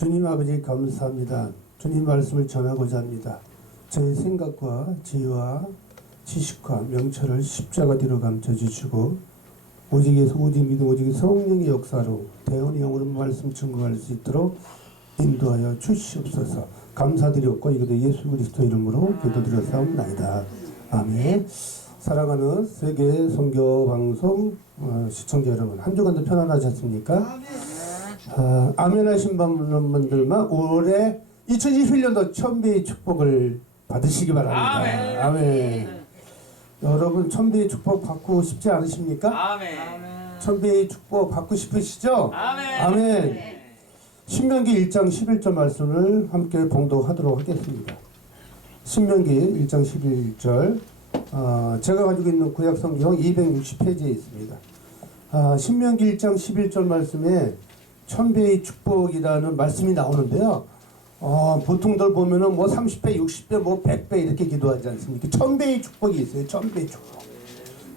주님 아버지 감사합니다. 주님 말씀을 전하고자 합니다. 저의 생각과 지혜와 지식과 명철을 십자가 뒤로 감춰주시고 오직에서 오직 믿음 오직 성령의 역사로 대언의 영으로 말씀 증거할 수 있도록 인도하여 주시옵소서. 감사드렸고 이것도 예수 그리스도 이름으로 기도드렸사옵나이다. 아멘. 사랑하는 세계 선교 방송 시청자 여러분, 한 주간도 편안하셨습니까? 아멘 하신 분들만 올해 2021년도 천배의 축복을 받으시기 바랍니다. 아멘. 여러분 천배의 축복 받고 싶지 않으십니까? 아멘. 천배의 축복 받고 싶으시죠? 아멘. 신명기 1장 11절 말씀을 함께 봉독하도록 하겠습니다. 신명기 1장 11절 제가 가지고 있는 구약성경 260페이지에 있습니다. 신명기 1장 11절 말씀에 천배의 축복이라는 말씀이 나오는데요. 보통들 보면은 뭐 30배, 60배, 뭐 100배 이렇게 기도하지 않습니까? 천배의 축복이 있어요. 천배의 축복.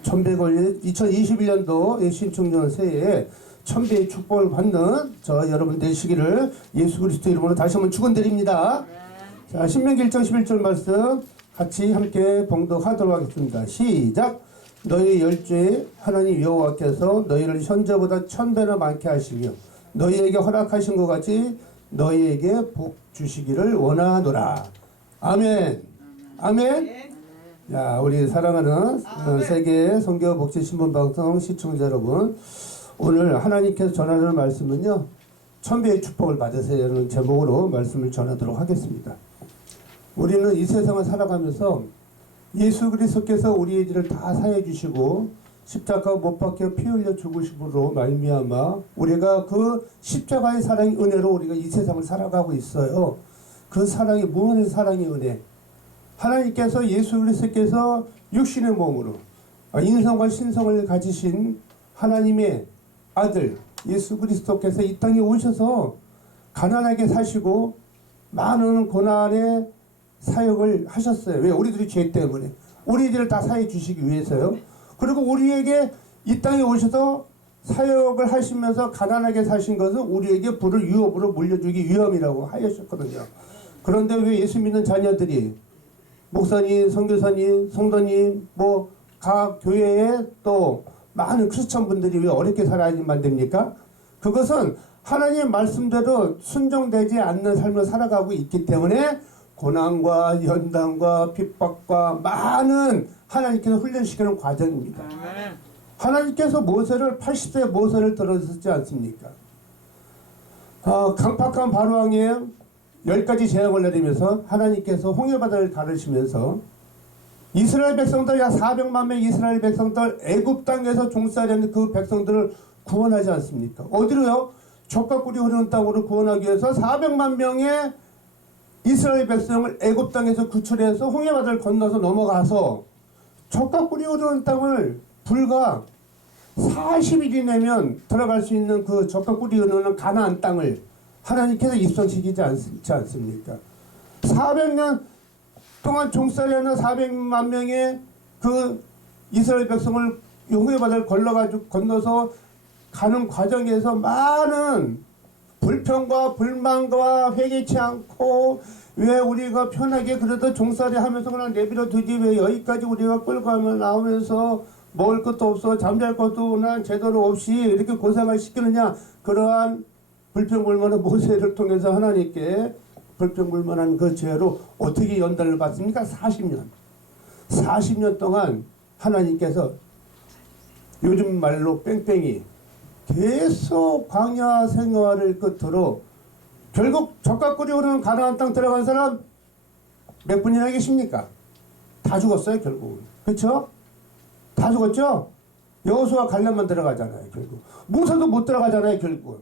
천배 걸린 2021년도 신청년 새해에 천배의 축복을 받는 저 여러분 되시기를 예수 그리스도 이름으로 다시 한번 축원드립니다. 자, 신명기 1장 11절 말씀 같이 함께 봉독하도록 하겠습니다. 시작. 너희 열조의 하나님 여호와께서 너희를 현저보다 1000배나 많게 하시며 너희에게 허락하신 것 같이 너희에게 복 주시기를 원하노라. 아멘. 아멘. 자, 우리 사랑하는 세계 선교 복지 신문 방송 시청자 여러분, 오늘 하나님께서 전하는 말씀은요, 천배의 축복을 받으세요라는 제목으로 말씀을 전하도록 하겠습니다. 우리는 이 세상을 살아가면서 예수 그리스도께서 우리의 죄를 다 사해 주시고 십자가 못 박혀 피 흘려 죽으심으로 말미암아 우리가 그 십자가의 사랑의 은혜로 우리가 이 세상을 살아가고 있어요. 그 사랑이 무한한 사랑의 은혜. 하나님께서 예수 그리스도께서 육신의 몸으로 인성과 신성을 가지신 하나님의 아들 예수 그리스도께서 이 땅에 오셔서 가난하게 사시고 많은 고난의 사역을 하셨어요. 왜? 우리들이 죄 때문에. 우리들을 다 사해 주시기 위해서요. 그리고 우리에게 이 땅에 오셔서 사역을 하시면서 가난하게 사신 것은 우리에게 불을 유업으로 물려주기 위함이라고 하셨거든요. 그런데 왜 예수 믿는 자녀들이 목사님, 선교사님, 성도님, 뭐 각 교회에 또 많은 크리스천 분들이 왜 어렵게 살아야만 됩니까? 그것은 하나님의 말씀대로 순종되지 않는 삶을 살아가고 있기 때문에 고난과 연단과 핍박과 많은 하나님께서 훈련시키는 과정입니다. 하나님께서 모세를 80세 모세를 들어주셨지 않습니까? 강팍한 바로왕에 10가지 재앙을 내리면서 하나님께서 홍해바다를 가르시면서 이스라엘 백성들 약 400만 명 이스라엘 백성들 애굽 땅에서 종살이하는 그 백성들을 구원하지 않습니까? 어디로요? 젖과 꿀이 흐르는 땅으로 구원하기 위해서 400만 명의 이스라엘 백성을 애굽 땅에서 구출해서 홍해바다를 건너서 넘어가서 젖과 꿀이 흐르는 땅을 불과 40일이 내면 들어갈 수 있는 그 젖과 꿀이 흐르는 가나안 땅을 하나님께서 입성시키지 않지 않습니까? 400년 동안 종살이하는 400만 명의 그 이스라엘 백성을 홍해바다를 건너서 가는 과정에서 많은 불평과 불만과 회개치 않고 왜 우리가 편하게 그래도 종살이 하면서 그냥 내버려 두지 왜 여기까지 우리가 끌고 가면 나오면서 먹을 것도 없어 잠잘 것도 난 제대로 없이 이렇게 고생을 시키느냐. 그러한 불평불만한 모세를 통해서 하나님께 불평불만한 그 죄로 어떻게 연단을 받습니까? 40년. 40년 동안 하나님께서 요즘 말로 뺑뺑이 계속 광야 생활을 끝으로 결국 젖과 꿀이 흐르는 가나안 땅 들어간 사람 몇 분이나 계십니까? 다 죽었어요 결국은. 그렇죠? 다 죽었죠? 여호수아 갈렙만 들어가잖아요 결국. 모세도 못 들어가잖아요 결국은.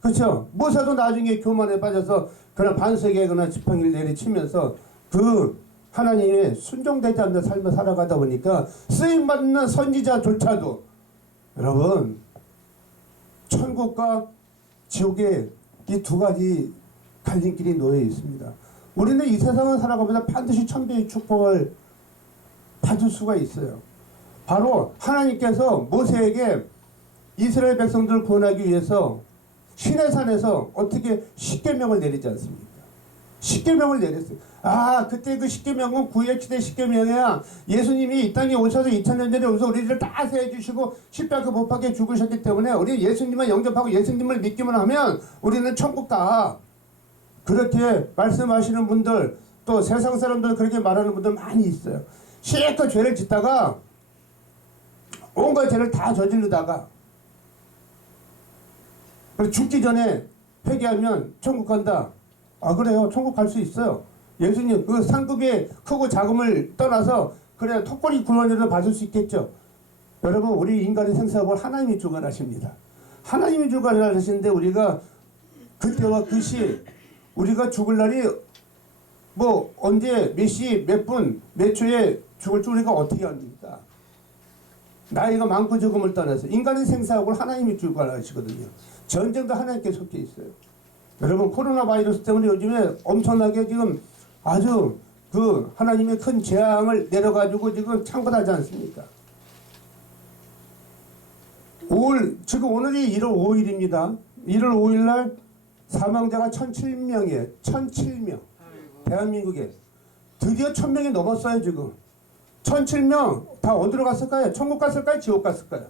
그렇죠? 모세도 나중에 교만에 빠져서 그냥 반세기에 그냥 지팡이를 내리치면서 그 하나님의 순종되지 않는 삶을 살아가다 보니까 쓰임받는 선지자조차도 여러분 천국과 지옥의 이 두 가지 갈림길이 놓여 있습니다. 우리는 이 세상을 살아가면서 반드시 천배의 축복을 받을 수가 있어요. 바로 하나님께서 모세에게 이스라엘 백성들을 구원하기 위해서 시내산에서 어떻게 십계명을 내리지 않습니까? 십계명을 내렸어요. 아, 그때 그 십계명은 구약시대 십계명이야. 예수님이 이 땅에 오셔서 2000년 전에 오셔서 우리를 다 세해주시고 십자가 못 박혀 죽으셨기 때문에 우리 예수님만 영접하고 예수님을 믿기만 하면 우리는 천국 가. 그렇게 말씀하시는 분들, 또 세상 사람들 그렇게 말하는 분들 많이 있어요. 실컷 죄를 짓다가 온갖 죄를 다 저지르다가 죽기 전에 회개하면 천국 간다. 아, 그래요. 천국 갈 수 있어요. 예수님 그 상급의 크고 작음을 떠나서 그래 턱걸이 구원이라도 받을 수 있겠죠. 여러분, 우리 인간의 생사를 하나님이 주관하십니다. 하나님이 주관하시는데 우리가 그때와 그 시 우리가 죽을 날이 뭐 언제 몇 시 몇 분 몇 초에 죽을 줄 우리가 어떻게 압니까? 나이가 많고 적음을 떠나서 인간의 생사하고 하나님이 주관하시거든요. 전쟁도 하나님께 섞여 있어요. 여러분, 코로나 바이러스 때문에 요즘에 엄청나게 지금 아주 그 하나님의 큰 재앙을 내려가지고 지금 창궐하지 않습니까? 지금 오늘이 1월 5일입니다. 1월 5일 날 사망자가 1007명이에요. 1007명. 대한민국에. 드디어 1000명이 넘었어요, 지금. 1007명 다 어디로 갔을까요? 천국 갔을까요? 지옥 갔을까요?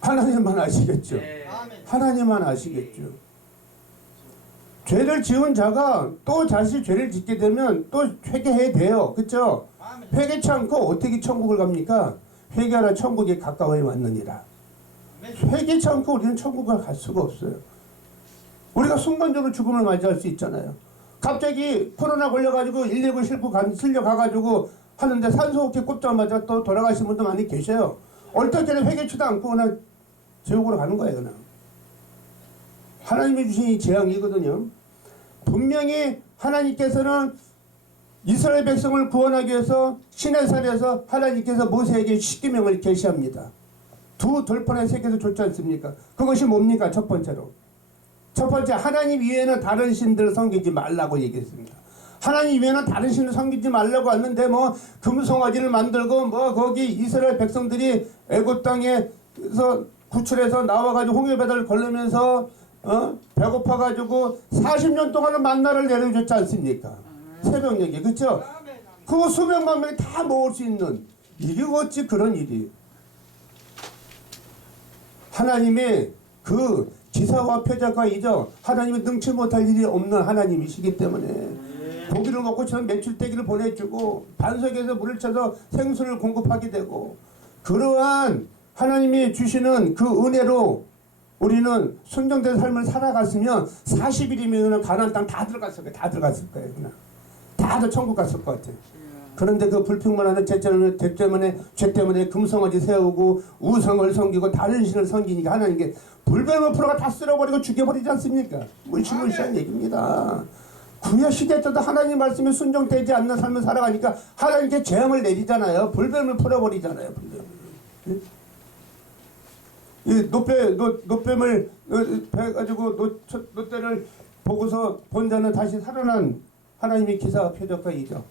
하나님만 아시겠죠. 하나님만 아시겠죠. 죄를 지은 자가 또 다시 죄를 짓게 되면 또 회개해야 돼요. 그렇죠? 회개치 않고 어떻게 천국을 갑니까? 회개하라 천국에 가까워에 왔느니라. 회개치 않고 우리는 천국을 갈 수가 없어요. 우리가 순간적으로 죽음을 맞이할 수 있잖아요. 갑자기 코로나 걸려가지고 119 실려가가지고 하는데 산소호흡기 꼽자마자 또 돌아가신 분도 많이 계셔요. 얼떨 때는 회개치도 않고 그냥 지옥으로 가는 거예요. 그냥. 하나님이 주신 이 재앙이거든요. 분명히 하나님께서는 이스라엘 백성을 구원하기 위해서 시내산에서 하나님께서 모세에게 십계명을 계시합니다. 두 돌판의 세계에서 좋지 않습니까? 그것이 뭡니까? 첫 번째로. 첫 번째, 하나님 외에는 다른 신들을 섬기지 말라고 얘기했습니다. 하나님 외에는 다른 신을 섬기지 말라고 했는데 뭐 금송아지를 만들고 뭐 거기 이스라엘 백성들이 애굽 땅에서 구출해서 나와가지고 홍해바다를 걸으면서 배고파가지고 40년 동안은 만나를 내려줬지 않습니까? 새벽녘에. 그렇죠? 그거 수백만 명이 다 먹을 수 있는 이게 어찌 그런 일이. 하나님의 그 기사와 표적과 이적, 하나님이 능치 못할 일이 없는 하나님이시기 때문에 고기를 먹고 저는 메출대기를 보내주고 반석에서 물을 쳐서 생수를 공급하게 되고, 그러한 하나님이 주시는 그 은혜로 우리는 순종된 삶을 살아갔으면 40일이면 가나안 땅 다 들어갔을 거예요. 다 들어갔을 거예요. 그냥 다들 천국 갔을 것 같아요. 그런데 그 불평만하는 죄 때문에 금성아지 세우고 우상을 섬기고 다른 신을 섬기니까 하나님께 불뱀을 풀어가 다 쓸어버리고 죽여버리지 않습니까? 물시물시한 얘기입니다. 구약 시대 때도 하나님 말씀에 순종되지 않는 삶을 살아가니까 하나님께 재앙을 내리잖아요. 불뱀을 풀어버리잖아요. 불뱀을. 이 노뱀을 해가지고 노떼를 보고서 본 자는 다시 살아난 하나님의 기사와 표적과 이적.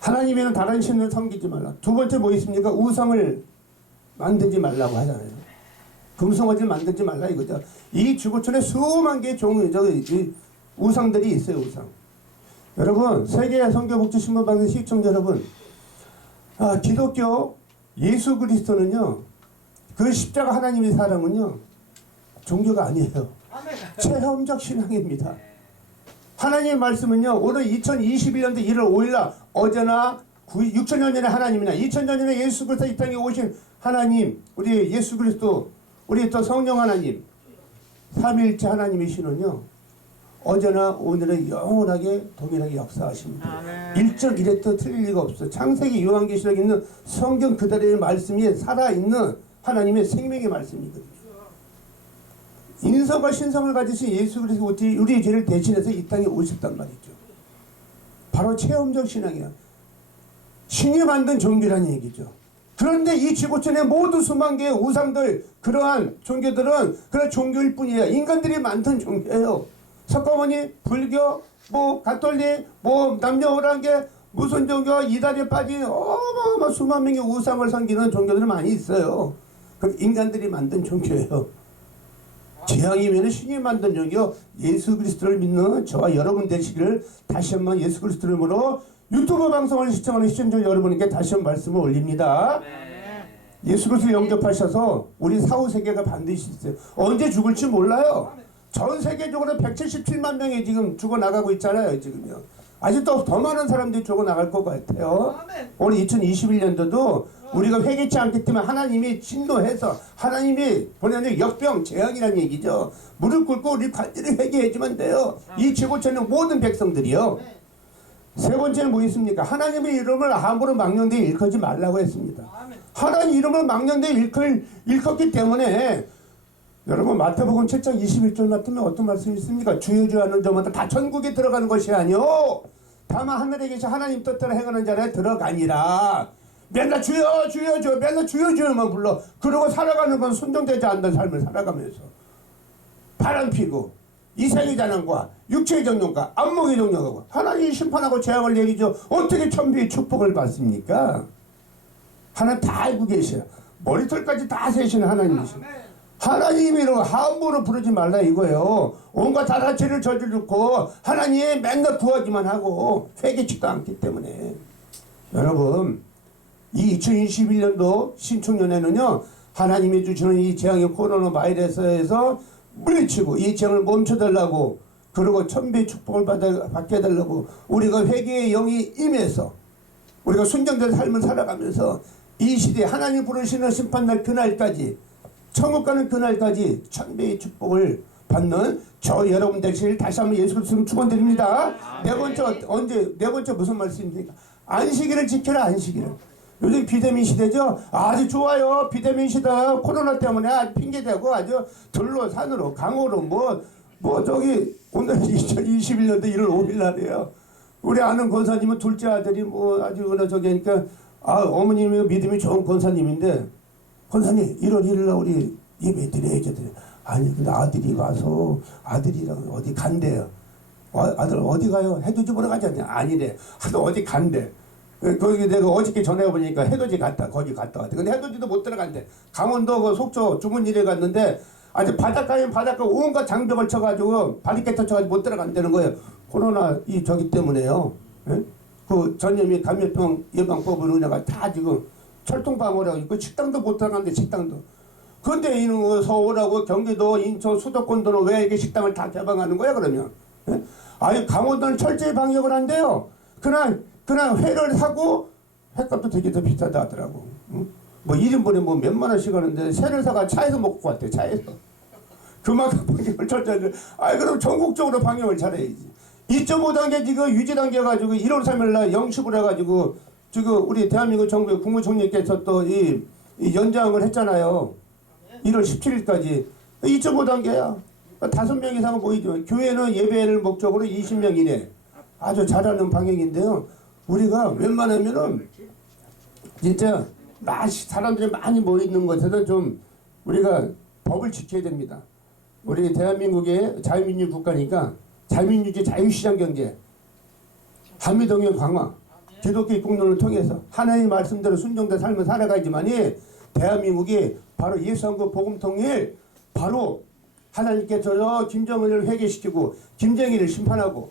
하나님에는 다른 신을 섬기지 말라. 두 번째 뭐 있습니까? 우상을 만들지 말라고 하잖아요. 금송아지를 만들지 말라 이거죠. 이 지구촌에 수만 개의 우상들이 있어요. 우상. 여러분, 세계 선교복지 신문방송 시청자 여러분, 기독교 예수 그리스도는요, 그 십자가 하나님의 사랑은요, 종교가 아니에요. 체험적 신앙입니다. 하나님의 말씀은요, 오늘 2021년도 1월 5일날 어제나 6천년 전에 하나님이나 2000년 전에 예수 그리스도 이 땅에 오신 하나님, 우리 예수 그리스도, 우리 또 성령 하나님, 삼위일체 하나님이시는요, 어제나 오늘은 영원하게 동일하게 역사하십니다. 일적 일에도 틀릴 리가 없어요. 창세기 요한계시록에 있는 성경 그대로의 말씀이 살아있는 하나님의 생명의 말씀이거든요. 인성과 신성을 가지신 예수 그리스도 우리의 죄를 대신해서 이 땅에 오셨단 말이죠. 바로 체험적 신앙이야. 신이 만든 종교라는 얘기죠. 그런데 이 지구촌의 모두 수만 개의 우상들, 그러한 종교들은 그런 종교일 뿐이에요. 인간들이 만든 종교예요. 석가모니, 불교, 뭐 가톨릭, 뭐 남녀호랑계, 무슨 종교, 이단에 빠진 어마어마 수만 명의 우상을 섬기는 종교들이 많이 있어요. 그 인간들이 만든 종교예요. 재앙이면 신이 만든 종교, 예수 그리스도를 믿는 저와 여러분 되시기를 다시 한번 예수 그리스도를 보러 유튜브 방송을 시청하는 시청자 여러분께 다시 한번 말씀을 올립니다. 예수 그리스도를 영접하셔서 우리 사후세계가 반드시 있어요. 언제 죽을지 몰라요. 전 세계적으로 177만 명이 지금 죽어나가고 있잖아요. 지금요. 아직도 더 많은 사람들이 죽어나갈 것 같아요. 오늘 2021년도도 우리가 회개치 않기 때문에 하나님이 진노해서 하나님이 보내는 역병 재앙이라는 얘기죠. 무릎 꿇고 우리 간절히 회개해주면 돼요. 이 지구촌의 모든 백성들이요. 세 번째는 뭐 있습니까? 하나님의 이름을 함부로 망령되이 일컫지 말라고 했습니다. 하나님 이름을 망령되이 일컫기 때문에 여러분 마태복음 7장 21절 같으면 어떤 말씀이 있습니까? 주여 주여 하는 자마다 다 천국에 들어가는 것이 아니요 다만 하늘에 계신 하나님 뜻대로 행하는 자에 들어가니라. 맨날 주여 주여 주여 맨날 주여 주여만 불러. 그러고 살아가는 건 순종되지 않는 삶을 살아가면서 바람 피고 이생의 자랑과 육체의 정욕과 안목의 정욕하고 하나님이 심판하고 재앙을 내리죠. 어떻게 천비의 축복을 받습니까? 하나님 다 알고 계셔요. 머리털까지 다 세시는 하나님이시죠. 하나님이라고 함부로 부르지 말라 이거예요. 온갖 다라치를 저지르고 하나님 맨날 구하기만 하고 회개치도 않기 때문에 여러분 이 2021년도 신축년에는요 하나님이 주시는 이 재앙의 코로나 바이러스에서 물리치고 이 재앙을 멈춰달라고 그리고 천비의 축복을 받게 해달라고 우리가 회개의 영이 임해서 우리가 순정된 삶을 살아가면서 이 시대에 하나님 부르시는 심판날 그날까지 천국 가는 그날까지 천배의 축복을 받는 저 여러분 되시길 다시 한번 예수 그리스도로 축원드립니다. 네 번째 무슨 말씀입니까? 안식일을 지켜라. 안식일을. 요즘 비대면 시대죠. 아주 좋아요. 비대면 시대 코로나 때문에 아주 핑계대고 아주 들로 산으로 강으로 뭐 저기 오늘 2021년도 1월 5일 날이에요. 우리 아는 권사님은 둘째 아들이 뭐 아주 저기 하니까 어머님이 믿음이 좋은 권사님인데 권사님 1월 1일 날 우리 예배 드려야죠. 아니 근데 아들이 와서 아들이랑 어디 간대요. 아들 어디 가요? 해돋이 보러 가잖아요. 아니래. 하도 어디 간대. 거기 내가 어저께 전화해보니까 해돋이 갔다. 거기 갔다 왔대. 근데 해돋이도 못 들어간대. 강원도 그 속초 주문일에 갔는데 아주 바닷가에 바닷가 온갖 장벽을 쳐가지고 바리케트 쳐가지고 못 들어간다는 거예요. 코로나 이 저기 때문에요. 예? 그 전염이 감염병 예방법을 은혜가 다 지금 철통방어라고 있고 식당도 못 들어가는데 식당도. 근데 이는 서울하고 경기도 인천 수도권도는 왜 이렇게 식당을 다 개방하는 거야 그러면? 예? 아니 강원도는 철저히 방역을 한대요. 그냥 회를 사고 횟값도 되게 더 비싸다 하더라고. 응? 뭐 1인분에 뭐 몇만 원씩 하는데 새를 사가 차에서 먹고 왔대. 차에서. 그만큼 방역을 철저히. 그럼 전국적으로 방역을 잘해야지. 2.5단계 지금 유지 단계 가지고 1월 3일 날 영식을 해가지고 지금 우리 대한민국 정부의 국무총리께서 또 이 연장을 했잖아요. 1월 17일까지 2.5단계야. 5명 이상은 모이죠. 교회는 예배를 목적으로 20명 이내. 아주 잘하는 방향인데요. 우리가 웬만하면은 진짜 사람들이 많이 모이는 것에서 좀 우리가 법을 지켜야 됩니다. 우리 대한민국의 자유민주 국가니까 자유민주주의 자유시장 경제, 한미동맹 강화, 기독교 입국론을 통해서 하나님의 말씀대로 순종된 삶을 살아가야지만이 대한민국이 바로 예수한국 복음통일 바로 하나님께서 김정은을 회개시키고 김정일을 심판하고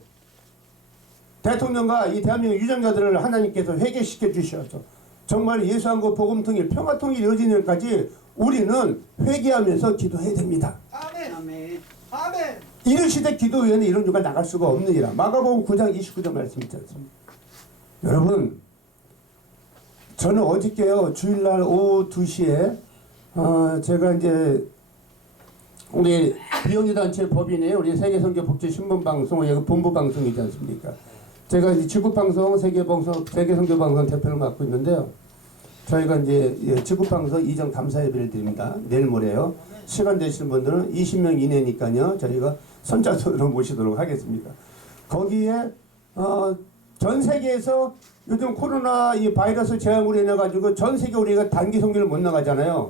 대통령과 이 대한민국 유정자들을 하나님께서 회개시켜 주셔서 정말 예수한국 복음통일 평화통일 이루어지는 날까지 우리는 회개하면서 기도해야 됩니다. 아멘. 아멘. 아멘. 이런 시대 기도위원회 이런 주가 나갈 수가 없느니라. 마가복음 9장 29절 말씀 있지 않습니까? 여러분 저는 어저께요 주일날 오후 2시에 제가 이제 우리 비영리단체 법인의 우리 세계선교복지신문방송 본부방송이지 않습니까? 제가 이제 지구방송 세계선교방송 대표를 맡고 있는데요. 저희가 이제 지구방송 이전 감사 예배를 드립니다. 내일 모레요. 시간 되시는 분들은 20명 이내니까요. 저희가 선착순으로 모시도록 하겠습니다. 거기에 전 세계에서 요즘 코로나 이 바이러스 재앙으로 인해 가지고 전 세계 우리가 단기 선교를 못 나가잖아요.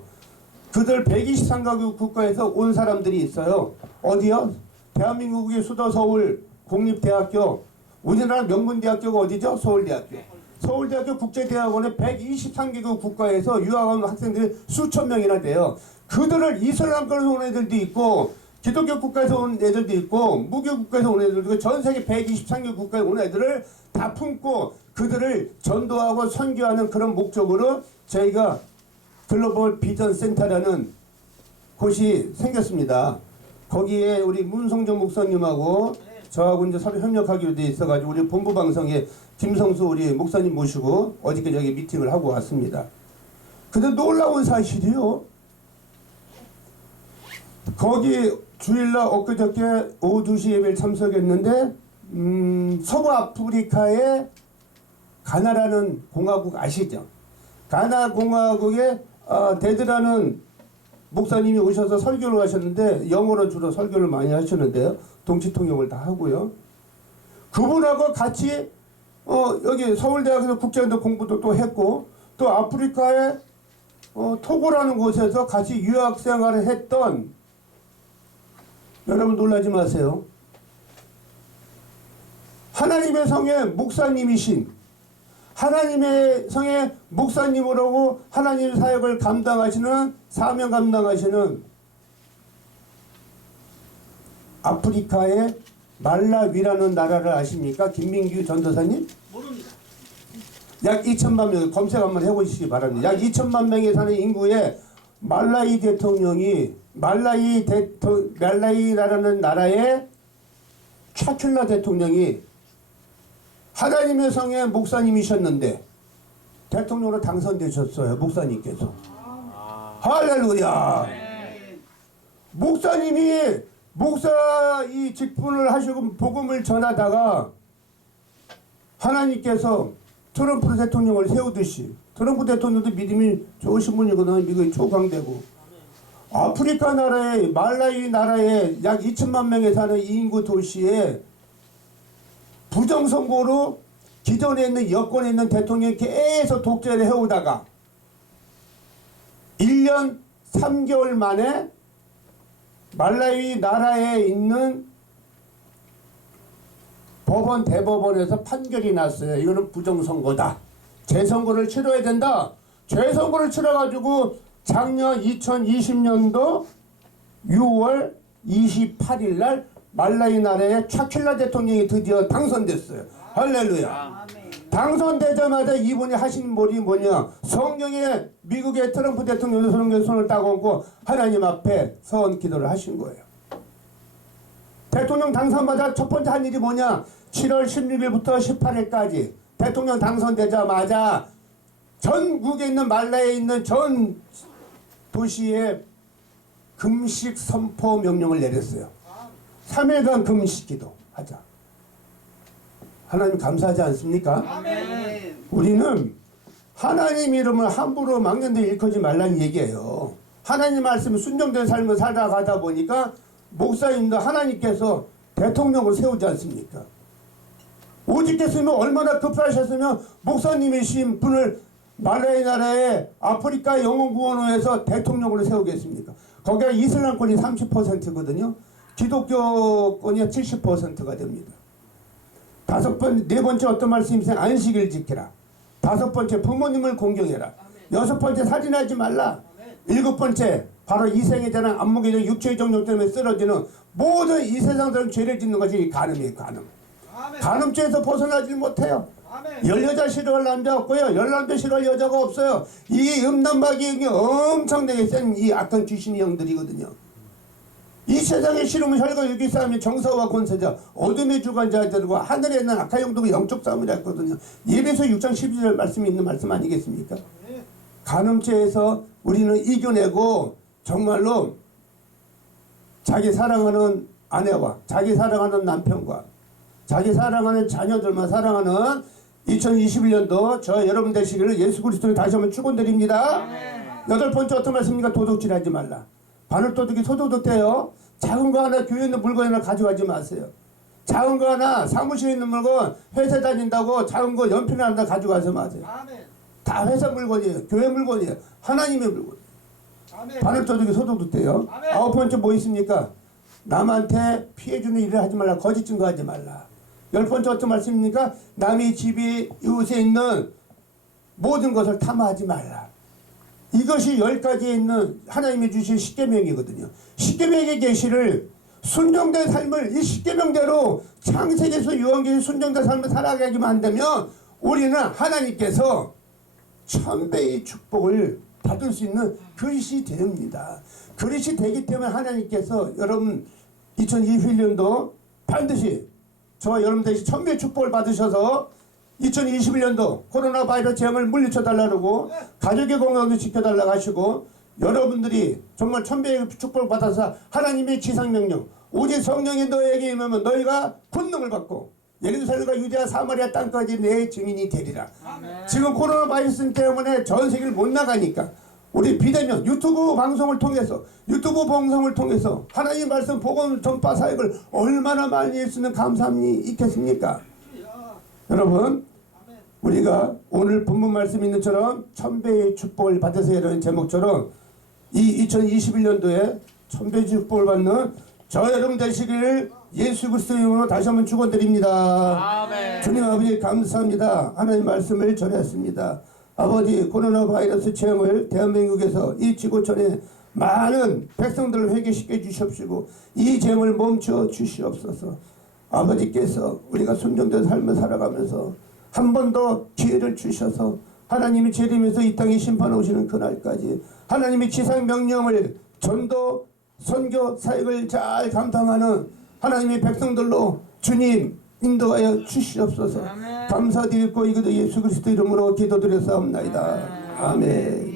그들 123가국 국가에서 온 사람들이 있어요. 어디요? 대한민국의 수도 서울 국립대학교, 우리나라 명문대학교가 어디죠? 서울대학교. 서울대학교 국제대학원에 123개국 국가에서 유학한 학생들이 수천 명이나 돼요. 그들을 이슬람권에서 온 애들도 있고 기독교 국가에서 온 애들도 있고 무교 국가에서 온 애들도 있고 전 세계 123개 국가에 온 애들을 다 품고 그들을 전도하고 선교하는 그런 목적으로 저희가 글로벌 비전 센터라는 곳이 생겼습니다. 거기에 우리 문성정 목사님하고 저하고 이제 서로 협력하기로 돼 있어가지고 우리 본부 방송에 김성수 우리 목사님 모시고 어저께 저기 미팅을 하고 왔습니다. 근데 놀라운 사실이요. 거기 주일날 엊그저께 오후 2시 예배를 참석했는데 서부 아프리카의 가나라는 공화국 아시죠? 가나 공화국에 데드라는 목사님이 오셔서 설교를 하셨는데 영어로 주로 설교를 많이 하셨는데요. 동치 통역을 다 하고요. 그분하고 같이 여기 서울대학에서 국제연도 공부도 또 했고 또 아프리카의 토고라는 곳에서 같이 유학 생활을 했던 여러분 놀라지 마세요. 하나님의 성의 목사님이신 하나님의 성의 목사님으로 하나님의 사역을 감당하시는 사명 감당하시는 아프리카의 말라위라는 나라를 아십니까? 김민규 전도사님? 모릅니다. 약 2천만 명 검색 한번 해보시기 바랍니다. 약 2천만 명에 사는 인구의 말라위 대통령이 말라위라는 나라의 차큘라 대통령이 하나님의 성의 목사님이셨는데 대통령으로 당선되셨어요. 목사님께서. 할렐루야. 목사님이 목사 이 직분을 하시고 복음을 전하다가 하나님께서 트럼프 대통령을 세우듯이 트럼프 대통령도 믿음이 좋으신 분이거든요. 미국이 초강대고 아프리카 나라의 말라위 나라에 약 2천만 명에 사는 인구 도시에 부정선거로 기존에 있는 여권에 있는 대통령이 계속 독재를 해오다가 1년 3개월 만에 말라위 나라에 있는 법원 대법원에서 판결이 났어요. 이거는 부정선거다. 재선거를 치러야 된다. 재선거를 치러가지고 작년 2020년도 6월 28일 날 말라위 나라의 차킬라 대통령이 드디어 당선됐어요. 할렐루야. 당선되자마자 이분이 하신 말이 뭐냐. 성경에 미국의 트럼프 대통령이 손을 따고 얹고 하나님 앞에 서원 기도를 하신 거예요. 대통령 당선받아 첫 번째 한 일이 뭐냐. 7월 16일부터 18일까지 대통령 당선되자마자 전국에 있는 말라에 있는 전 도시에 금식 선포 명령을 내렸어요. 3일간 금식 기도 하자. 하나님 감사하지 않습니까? 아멘. 우리는 하나님 이름을 함부로 막연히 일컫지 말라는 얘기예요. 하나님 말씀에 순종된 삶을 살아가다 보니까 목사님도 하나님께서 대통령을 세우지 않습니까? 오직했으면 얼마나 급하셨으면 목사님이신 분을 말라위 나라의 아프리카 영혼구원원에서 대통령으로 세우겠습니까? 거기가 이슬람권이 30%거든요. 기독교권이 70%가 됩니다. 네 번째 어떤 말씀이세요? 안식일 지키라. 5번째 부모님을 공경해라. 6번째 살인하지 말라. 7번째 바로 이생에 대한 안목에 대한 육체의 정욕 때문에 쓰러지는 모든 이 세상 사람 죄를 짓는 것이 간음이에요. 간음. 간음죄에서 벗어나지 못해요. 열여자 싫어할 남자 없고요. 열남자 싫어할 여자가 없어요. 이 음란마귀 엄청나게 센 이 악한 귀신의 영들이거든요. 이 세상에 싫으면 혈과 육이 싸움이 정사와 권세자 어둠의 주관자들과 하늘에 있는 악한 영들과 영적 싸움을 했거든요. 예배서 6장 12절 말씀이 있는 말씀 아니겠습니까? 간음죄에서 우리는 이겨내고 정말로 자기 사랑하는 아내와 자기 사랑하는 남편과 자기 사랑하는 자녀들만 사랑하는 2021년도 저 여러분 되시기를 예수 그리스도를 다시 한번 축원드립니다. 8번째 어떤 말씀입니까? 도둑질하지 말라. 바늘도둑이 소도둑돼요. 작은 거 하나 교회에 있는 물건 하나 가져가지 마세요. 작은 거 하나 사무실에 있는 물건 회사 다닌다고 작은 거 연필 하나 가져가지 마세요. 다 회사 물건이에요. 교회 물건이에요. 하나님의 물건. 바늘도둑이 소도둑돼요. 9번째 뭐 있습니까? 남한테 피해주는 일을 하지 말라. 거짓 증거하지 말라. 열 번째 어떤 말씀입니까? 남의 집이 이웃에 있는 모든 것을 탐하지 말라. 이것이 10가지에 있는 하나님이 주신 십계명이거든요. 십계명의 계시를 순종된 삶을 이 십계명대로 창세기에서 요한계시 순종된 삶을 살아가기만 한다면 우리는 하나님께서 천배의 축복을 받을 수 있는 그릇이 됩니다. 그릇이 되기 때문에 하나님께서 여러분 2021년도 반드시 저와 여러분들이 천배의 축복을 받으셔서 2021년도 코로나 바이러스 재앙을 물리쳐 달라고 가족의 건강도 지켜달라고 하시고 여러분들이 정말 천배의 축복을 받아서 하나님의 지상명령 오직 성령이 너에게 임하면 너희가 권능을 받고 예루살렘과 유대와 사마리아 땅까지 내 증인이 되리라. 아멘. 지금 코로나 바이러스 때문에 전 세계를 못 나가니까 우리 비대면 유튜브 방송을 통해서 하나님 말씀 복음 전파 사역을 얼마나 많이 할 수 있는 감사함이 있겠습니까? 여러분 우리가 오늘 본문 말씀 있는 처럼 천배의 축복을 받으세요라는 제목처럼 이 2021년도에 천배의 축복을 받는 저 여러분 되시기를 예수 그리스도의 이름으로 다시 한번 축원드립니다. 아멘. 주님 아버지 감사합니다. 하나님 말씀을 전했습니다. 아버지 코로나 바이러스 체험을 대한민국에서 이 지구촌에 많은 백성들을 회개시켜 주시옵시고 이 재앙을 멈춰 주시옵소서. 아버지께서 우리가 순종된 삶을 살아가면서 한 번 더 기회를 주셔서 하나님이 재림에서 이 땅에 심판해 오시는 그날까지 하나님의 지상 명령을 전도 선교 사역을 잘 감당하는 하나님의 백성들로 주님 인도하여 주시옵소서. 감사드리고 이것도 예수 그리스도 이름으로 기도드렸사옵나이다. 아멘.